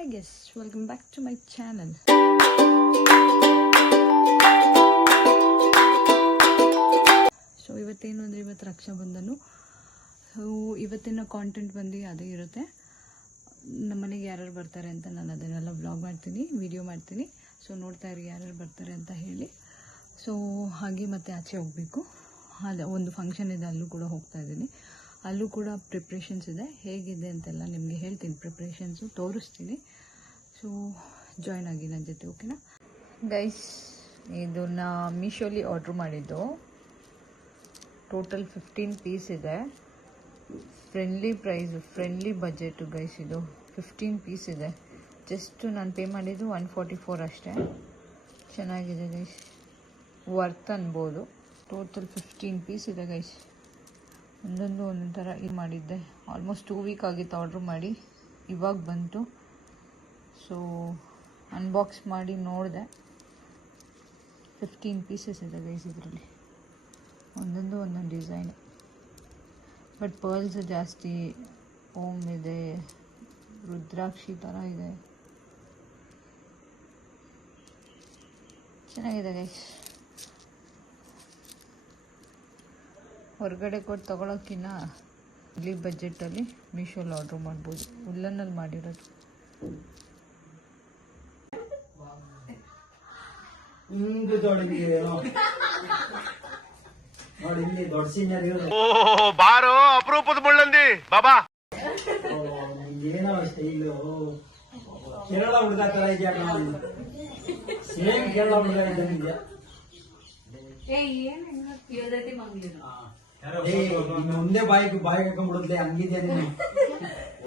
Hi guys, welcome back to my channel. So ಇವತ್ತೇನು ಅಂದರೆ ಇವತ್ತು ರಕ್ಷಾಬಂಧನ. ಸೊ ಇವತ್ತಿನ ಕಾಂಟೆಂಟ್ ಬಂದು ಅದೇ ಇರುತ್ತೆ. ನಮ್ಮ ಮನೆಗೆ ಯಾರ್ಯಾರು ಬರ್ತಾರೆ ಅಂತ ನಾನು ಅದನ್ನೆಲ್ಲ ವ್ಲಾಗ್ ಮಾಡ್ತೀನಿ, ವಿಡಿಯೋ ಮಾಡ್ತೀನಿ. ಸೊ ನೋಡ್ತಾ ಇರಿ ಯಾರ್ಯಾರು ಬರ್ತಾರೆ ಅಂತ ಹೇಳಿ. ಸೊ ಹಾಗೆ ಮತ್ತೆ ಆಚೆ ಹೋಗಬೇಕು, ಅದೇ ಒಂದು ಫಂಕ್ಷನ್ ಇದೆ, ಅಲ್ಲೂ ಕೂಡ ಹೋಗ್ತಾ ಇದ್ದೀನಿ. ಅಲ್ಲೂ ಕೂಡ ಪ್ರಿಪ್ರೇಷನ್ಸ್ ಇದೆ, ಹೇಗಿದೆ ಅಂತೆಲ್ಲ ನಿಮಗೆ ಹೇಳ್ತೀನಿ, ಪ್ರಿಪ್ರೇಷನ್ಸು ತೋರಿಸ್ತೀನಿ. ಸೊ ಜಾಯ್ನ್ ಆಗಿ ನನ್ನ ಜೊತೆ, ಓಕೆನಾ ಗೈಸ್? ಇದನ್ನ ಮೀಶೋಲಿ ಆರ್ಡ್ರ್ ಮಾಡಿದ್ದು. ಟೋಟಲ್ 15 ಪೀಸ್ ಇದೆ. Friendly price, friendly budget guys. ಇದು 15 ಪೀಸ್ ಇದೆ. ಜಸ್ಟ್ ನಾನು ಪೇ ಮಾಡಿದ್ದು 144 ಅಷ್ಟೇ. ಚೆನ್ನಾಗಿದೆ ಗೈಸ್, ವರ್ತ್ ಅನ್ಬೋದು. ಟೋಟಲ್ 15 ಪೀಸ್ ಇದೆ ಗೈಸ್. ಒಂದೊಂದು ಥರ ಇದು ಮಾಡಿದ್ದೆ. ಆಲ್ಮೋಸ್ಟ್ 2 ವೀಕ್ ಆಗಿತ್ತು ಆರ್ಡ್ರ್ ಮಾಡಿ, ಇವಾಗ ಬಂತು. ಸೊ ಅನ್ಬಾಕ್ಸ್ ಮಾಡಿ ನೋಡಿದೆ. 15 ಪೀಸಸ್ ಇದೆ ಗೈಸ್ ಇದರಲ್ಲಿ. ಒಂದೊಂದು ಡಿಸೈನ್. ಬಟ್ ಪರ್ಲ್ಸ್ ಜಾಸ್ತಿ, ಓಮ್ ಇದೆ, ರುದ್ರಾಕ್ಷಿ ಥರ ಇದೆ. ಚೆನ್ನಾಗಿದೆ ಗೈಸ್. ಹೊರಗಡೆ ಕೊಟ್ಟು ತೊಗೊಳೋಕ್ಕಿಂತ ಇಲ್ಲಿ ಬಜೆಟಲ್ಲಿ ಮೀಶೋಲ್ಲಿ ಆರ್ಡ್ರ್ ಮಾಡ್ಬೋದು. ಉಲ್ಲನ್ನಲ್ಲಿ ಮಾಡಿರೋದು. ಬಾರೋ ಅಪರೂಪದ ಮುಳ್ಳಂದಿ ಬಾಬಾ. ಏನೋ ಸ್ಟೈಲು ಕೇರಳ ಹುಡುಗ ತರ ಇದೆಯಾ? ಸೇಮ್ ಕೇರಳ ಹುಡುಗ ಇದ್ದಂಗಿದ್ಯಾ? ಒಂದೇ ಬಾಯಿಗೆ ಹಾಕೊಂಡ್ಬಿಡುತ್ತೆ, ಹಂಗಿದ್ಯಾ ನೀನು?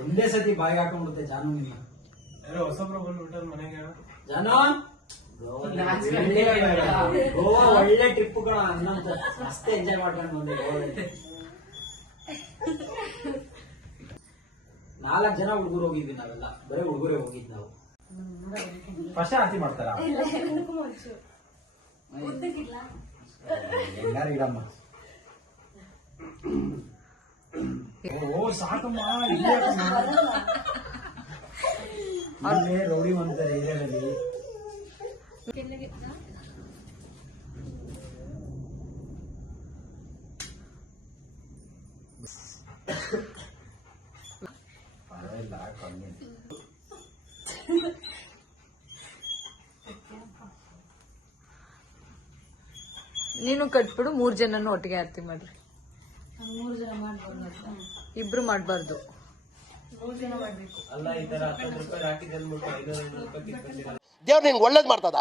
ಒಂದೇ ಸತಿ ಬಾಯಿಗೆ ಹಾಕೊಂಡ್ಬಿಡುತ್ತೆ ಜಾನು. ನೀನು ಹೊಸಬ್ರು ಬಂದ್ಬಿಟ್ಟ ಮನೆಗೆ ಜಾನು. ಗೋವಾ ಒಳ್ಳೆ ಟ್ರಿಪ್ ಗಳ ಮಸ್ತ್ ಎಂಜಾಯ್ ಮಾಡ್ಕೊಂಡು ಬಂದೆ. 4 ಜನ ಹುಡುಗರು ಹೋಗಿದ್ವಿ ನಾವೆಲ್ಲ, ಬರೀ ಹುಡುಗರೇ ಹೋಗಿದ್ ನಾವು. ಫಸ್ಟ್ ಆರತಿ ಮಾಡ್ತಾರ ಎಲ್ಲಾರು ಇಡಮ್ಮ. ಓ ಸಾಕಮ್ಮ, ಇಲ್ಲೇ ರೌಡಿ ಮಾಡ್ತಾರೆ ಏರಿಯಾದಲ್ಲಿ. ನೀನು ಕಟ್ಬಿಡು, 3 ಜನನು ಒಟ್ಟಿಗೆ ಆರತಿ ಮಾಡ್ರಿ. 3 ಜನ ಮಾಡ್ಬೋದು, ಇಬ್ರು ಮಾಡಬಾರ್ದು. 3 ಜನ ಮಾಡ್ಬೇಕು. ಅಲ್ಲ, ಈ ತರ 10 ರೂಪಾಯಿ ಹಾಕಿದ್ ಅಂದ್ಬಿಟ್ಟು 500 ರೂಪಾಯಿ ದೇವ್ರು ನಿನ್ಗೆ ಒಳ್ಳೇದ್ ಮಾಡ್ತದ.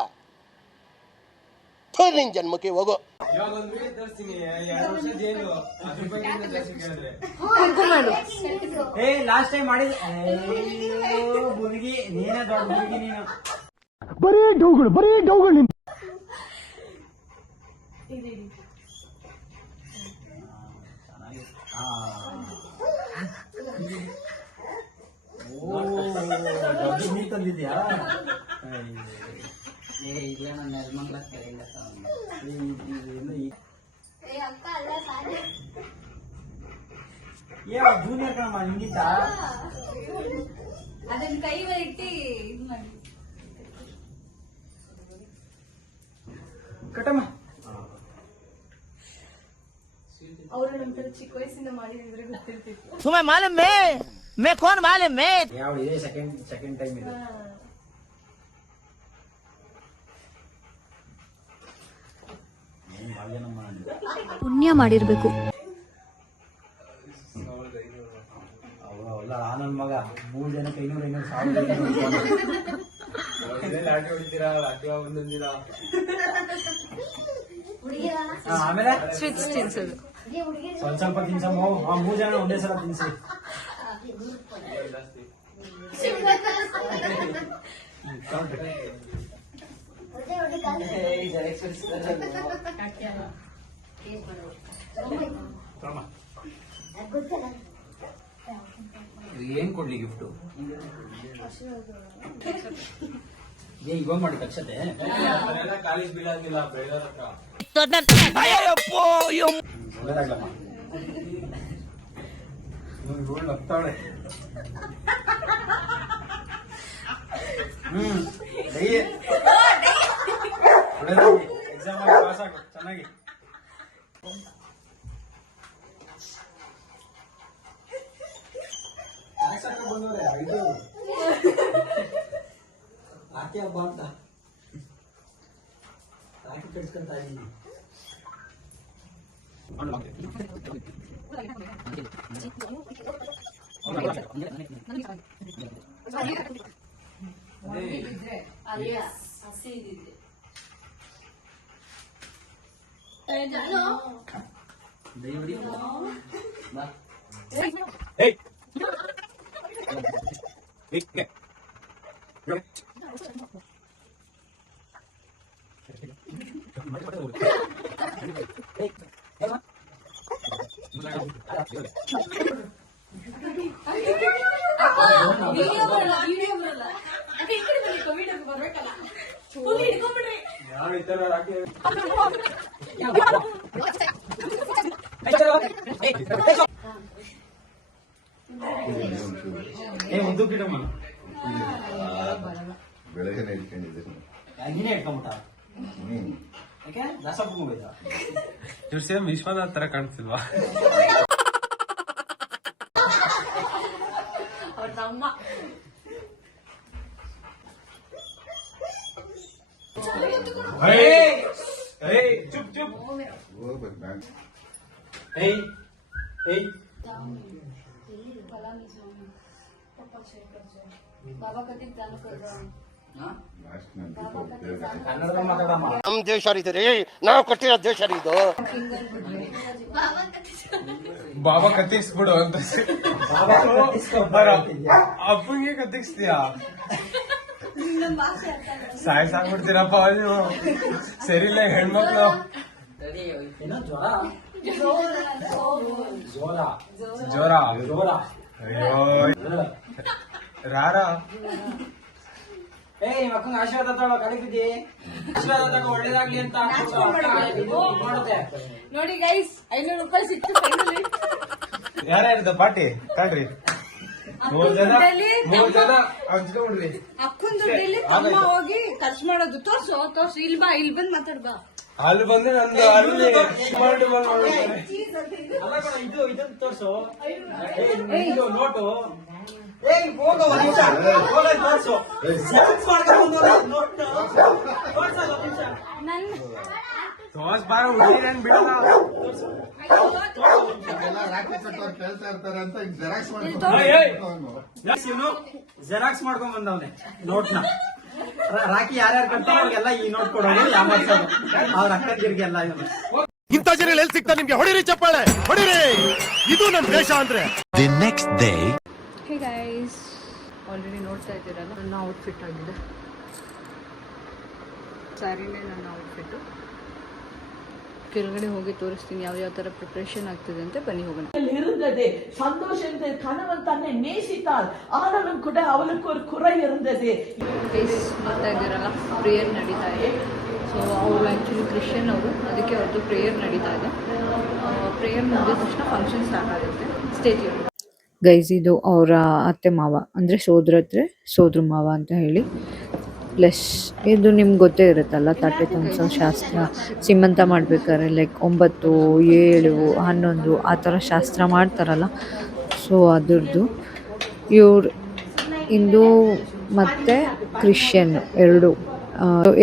ನಿನ್ ಜನ್ಮಕ್ಕೆ ಹೋಗೋ. ಇವಾಗ ಒಂದು ವೀಡಿಯೋ ತೋರಿಸ್ತೀನಿ. 2 ವರ್ಷ ಜೈಲು, 10 ರೂಪಾಯಿಗಿಂತ ಜಾಸ್ತಿ ಕೇಳಿದ್ರೆ. ಲಾಸ್ಟ್ ಟೈಮ್ ಮಾಡಿದ ಹುಡುಗಿ ನೀನೇ ದೊಡ್ಡ ಹುಡುಗಿ. ನೀನು ಬರೀ ಡೌಗಳು ನೀ ತಂದಿದ್ಯಾ? ಜೂನಿಯರ್ ಕಣಮ್ಮ, ನಿಂಗಿಂತ ಅದನ್ನ ಕೈ ಮೇಲೆ ಇಟ್ಟು ಇದು ಮಾಡಿ ಕಟ್ಟಮ್ಮ. ಅವರು ನಮ್ ತರ ಚಿಕ್ಕ ವಯಸ್ಸಿಂದ ಮಾಡಿದ್ರೆ ಗೊತ್ತಿರ್ತಿತ್ತು. तुम्हें मालूम मैं कौन मालूम मैं ಯಾವ ಇದೇ ಸೆಕೆಂಡ್ ಟೈಮ್ ಇದೆ. ಪುಣ್ಯ ಮಾಡಿರ್ಬೇಕು. ಅವಲ್ಲ ನನ್ನ ಮಗ 3 ಜನಕ್ಕೆ 500 ಲಾಟಿ ಹೊಡಿತೀರಾ? ಲಾಟಿ ಒಂದೊಂದಿರ. ಆಮೇಲೆ ಸ್ವೀಟ್ಸ್ ತಿನ್ಸೋದು. ಸ್ವಲ್ಪ ತಿನ್ಸಮ್ಮ. 3 ಜನ ಒಂದೇ ಸಲ ತಿನ್ಸಿ. ಏನ್ ಕೊಡ್ಲಿ ಗಿಫ್ಟು? ಇವಾಗ ಮಾಡಿ ಕಕ್ಷತೆ ಕಾಲೇಜ್ ಬೀಳಂಗಿಲ್ಲ ಬೇಡಾರಕ್ಕ. ಇವಳು ನಗ್ತಾಳೆ. ಎಕ್ಸಾಮ್ ಆಗಿ ಪಾಸ್ ಆಗು ಚೆನ್ನಾಗಿ. ಬಂದವ್ರೆ ಇದು ರಾಖಿ ಹಬ್ಬ ಅಂತ ರಾಖಿ ಕಟ್ಸ್ಕೊಂತ ಇದ್ದೀನಿ. ಯಾರು ಈ ತರ ರಾಖಿ ಒಂದು ಗಿಡಮ್ಮ ಬೆಳಗ್ಗೆ ಇಟ್ಕೊಂಡಿದ್ದೀನಿ. ನೀನೇ ಇಟ್ಕೊಂಬಿಟ್ಟ ಯಾಕೆ ದಸಪ್ಪ ಮುಗಿದ ಇವ್ರು ಸೇಮ್ ವಿಶ್ವನಾಥ್ ತರ ಕಾಣಿಸ್ತಿಲ್ವಾ? ಅವ್ರ ತಮ್ಮ ಚುಪ್ ಚುಪ್. ಹೋಗ್ಬೇಕು ನಾನು. ಏಯ್ ಏಯ್ ಲಾಸ್ಟ್ ನಾನು ದೀಪ ಉಪಯೋಗ ಕನ್ನಡದಲ್ಲಿ ಮಾತಾಡಮ್ಮ. ನಮ್ ದೇಶ ರೀ ನಾವು ಕಟ್ಟಿರೋ ದೇಶ ರೀ ಇದು. ಬಾಬಾ ಕತ್ತಿಸ್ಬಿಡು ಅಂತ ಅಪ್ಪಂಗೆ ಕತ್ತಿಸ್ತೀಯಾ? ಸಾಯ್ಸಾಕ್ಬಿಡ್ತೀರಪ್ಪ ನೀವು. ಸರಿಲ್ಲ ಹೆಣ್ಮಕ್ಳು. ಏನೋ ಜ್ವರ ಜ್ವರ ಜ್ವರ ಜ್ವರ. ಅಯ್ಯೋ ರಾರ ಏಯ್ ಮಕ್ಕಂಗೆ ಆಶೀರ್ವಾದ ತಗೊಳ್ಳೋ ಕಲಿತಿದ್ದಿ. ಆಶೀರ್ವಾದ ತಗೋ ಒಳ್ಳೇದಾಗ್ಲಿ ಅಂತ ಮಾಡುತ್ತೆ. ನೋಡಿ ಗೈಸ್ 500 ರೂಪಾಯಿ ಸಿಕ್ತು ಕೈಯಲ್ಲಿ. ಯಾರ್ಯಾರಿದ ಪಾರ್ಟಿ ಕಾಣ್ರಿ. 3 ಜನ ಹಂಚ್ಕೊಂಡ್ರಿ. ಅಕ್ಕನ ದುಡ್ಡಲ್ಲಿ ತಮ್ಮ ಹೋಗಿ ಖರ್ಚು ಮಾಡೋದು. ತೋರ್ಸು ಇಲ್ಲಿ ಬಾ, ಇಲ್ಲಿ ಬಂದ್ ಮಾತಾಡ್ ಬಾ. ಅಲ್ಲಿ ಬಂದು ನಂದು ಅಲ್ಲಿ ಮಾಡಿ ಅಲ್ಲ ಕಣ, ಇದನ್ನ ತೋರ್ಸು. ಇದು ನೋಟು. ಏಯ್ ಹೋಗೋ ಒಂದ್ ನಿಮಿಷ. ಹೋಗೋದ್ ತೋರ್ಸು. ಜೆರಾಕ್ಸ್ ಮಾಡ್ಕೊಂಡು ನೋಟು ತೋರ್ಸಲ್ಲ ಒಂದ್ ನಿಮಿಷ. ತೋರ್ಸ್ ಬಾರ ಹುಡುಗಿರೇನ್ ಬಿಡಲ್ಲ. ಎಲ್ಲ ರಾಖಿ ಕಟ್ಟೋರು ಕೇಳ್ತಾ ಇರ್ತಾರೆ ಅಂತ ಹಿಂಗ್ ಜೆರಾಕ್ಸ್ ಇವನು ಜೆರಾಕ್ಸ್ ಮಾಡ್ಕೊಂಡ್ ಬಂದವನೆ ನೋಟ್ನ. ರಾಖಿ ಯಾರ್ಯಾರು ಕಟ್ತಾರೋ ಅವ್ರಿಗೆಲ್ಲ ಈ ನೋಟ್ ಕೊಡೋದು, ಯಾಮಾರ್ಸೋದು ಅವ್ರ ಅಕ್ಕಂದಿರಿಗೆಲ್ಲ. ಇವನು ಇಂಥ ಜನ ಎಲ್ಲಿ ಸಿಗ್ತಾರೆ ನಿಮ್ಗೆ? ಹೊಡಿರಿ ಚಪ್ಪಾಳೆ ಹೊಡಿರಿ. ಇದು ನಮ್ ದೇಶ ಅಂದ್ರೆ. The next day. Hey guys, already ನೋಡ್ತಾ ಇದ್ದೀರಲ್ಲ ನನ್ನ ಔಟ್ಫಿಟ್ ಆಗಿದೆ. ಸ್ಯಾರಿನೇ ನನ್ನ ಔಟ್ಫಿಟ್ಟು. ಕೆಳಗಡೆ ಹೋಗಿ ತೋರಿಸ್ತೀನಿ ಯಾವ ಥರ ಪ್ರಿಪ್ರೇಷನ್ ಆಗ್ತಿದೆ ಅಂತ. ಬನ್ನಿ ಹೋಗೋಣ. இருந்தது சந்தோஷம் கணவன் தன்னை நேசித்தால் ஆனாலும் கூட அவளுக்கு ஒரு குறை இருந்தது. ಗೈಸ್ ನೋಡ್ತಾ ಇದ್ದೀರಲ್ಲ, ಪ್ರೇಯರ್ ನಡೀತಾ ಇದೆ. ಸೊ ಅವರು ಆ್ಯಕ್ಚುಲಿ ಕ್ರಿಶ್ಚಿಯನ್ ಅವರು, ಅದಕ್ಕೆ ಅವ್ರದ್ದು ಪ್ರೇಯರ್ ನಡೀತಾ ಇದೆ. ಪ್ರೇಯರ್ ಮುಗಿದ ತಕ್ಷಣ ಫಂಕ್ಷನ್ ಸ್ಟಾರ್ಟ್ ಆಗುತ್ತೆ. ಸ್ಟೇಜ್ ಗೈಸ್, ಇದು ಅವರ ಅತ್ತೆ ಮಾವ ಅಂದರೆ ಸೋದ್ರ ಮಾವ ಅಂತ ಹೇಳಿ. ಪ್ಲಸ್ ಇದು ನಿಮ್ಗೆ ಗೊತ್ತೇ ಇರುತ್ತಲ್ಲ, ತಟ್ಟೆ ತುಂಬಿಸೋ ಶಾಸ್ತ್ರ. ಸೀಮಂತ ಮಾಡ್ಬೇಕಾದ್ರೆ ಲೈಕ್ 9, 7, 11 ಆ ಥರ ಶಾಸ್ತ್ರ ಮಾಡ್ತಾರಲ್ಲ. ಸೊ ಅದರದ್ದು ಇವ್ರು ಹಿಂದೂ ಮತ್ತು ಕ್ರಿಶ್ಚಿಯನ್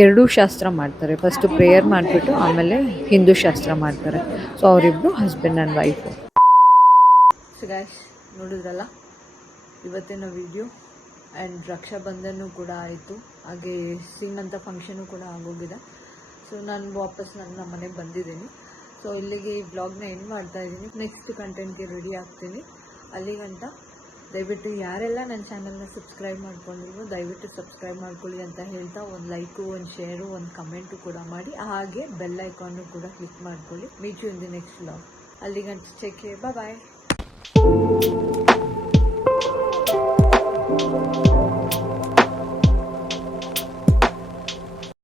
ಎರಡೂ ಶಾಸ್ತ್ರ ಮಾಡ್ತಾರೆ. ಫಸ್ಟು ಪ್ರೇಯರ್ ಮಾಡಿಬಿಟ್ಟು ಆಮೇಲೆ ಹಿಂದೂ ಶಾಸ್ತ್ರ ಮಾಡ್ತಾರೆ. ಸೊ ಅವರಿಬ್ಬರು husband and wife. So guys, ನೋಡಿದ್ರಲ್ಲ ಇವತ್ತಿನ ವಿಡಿಯೋ. ಆ್ಯಂಡ್ ರಕ್ಷಾಬಂಧನೂ ಕೂಡ ಆಯಿತು, ಹಾಗೆ ಸೀಮಂತ ಫಂಕ್ಷನು ಕೂಡ ಆಗೋಗಿದೆ. ಸೊ ನಾನು ವಾಪಸ್ ನನ್ನ ಮನೆಗೆ ಬಂದಿದ್ದೀನಿ. ಸೊ ಇಲ್ಲಿಗೆ ಈ ವ್ಲಾಗ್ನ ಎಂಡ್ ಮಾಡ್ತಾ ಇದ್ದೀನಿ. ನೆಕ್ಸ್ಟ್ ಕಂಟೆಂಟ್ಗೆ ರೆಡಿ ಆಗ್ತೀನಿ. ಅಲ್ಲಿಗಂಟ ದಯವಿಟ್ಟು ಯಾರೆಲ್ಲ ನನ್ನ ಚಾನಲ್ನ ಸಬ್ಸ್ಕ್ರೈಬ್ ಮಾಡ್ಕೊಂಡಿರೋ ದಯವಿಟ್ಟು ಸಬ್ಸ್ಕ್ರೈಬ್ ಮಾಡ್ಕೊಳ್ಳಿ ಅಂತ ಹೇಳ್ತಾ, ಒಂದು ಲೈಕು, ಒಂದು ಶೇರು, ಒಂದು ಕಮೆಂಟು ಕೂಡ ಮಾಡಿ. ಹಾಗೆ ಬೆಲ್ ಐಕಾನ್ನು ಕೂಡ ಕ್ಲಿಕ್ ಮಾಡ್ಕೊಳ್ಳಿ. Meet you in the next vlog. ಅಲ್ಲಿಗಂಟ ಟೇಕ್ ಕೇರ್, ಬಾಯ್.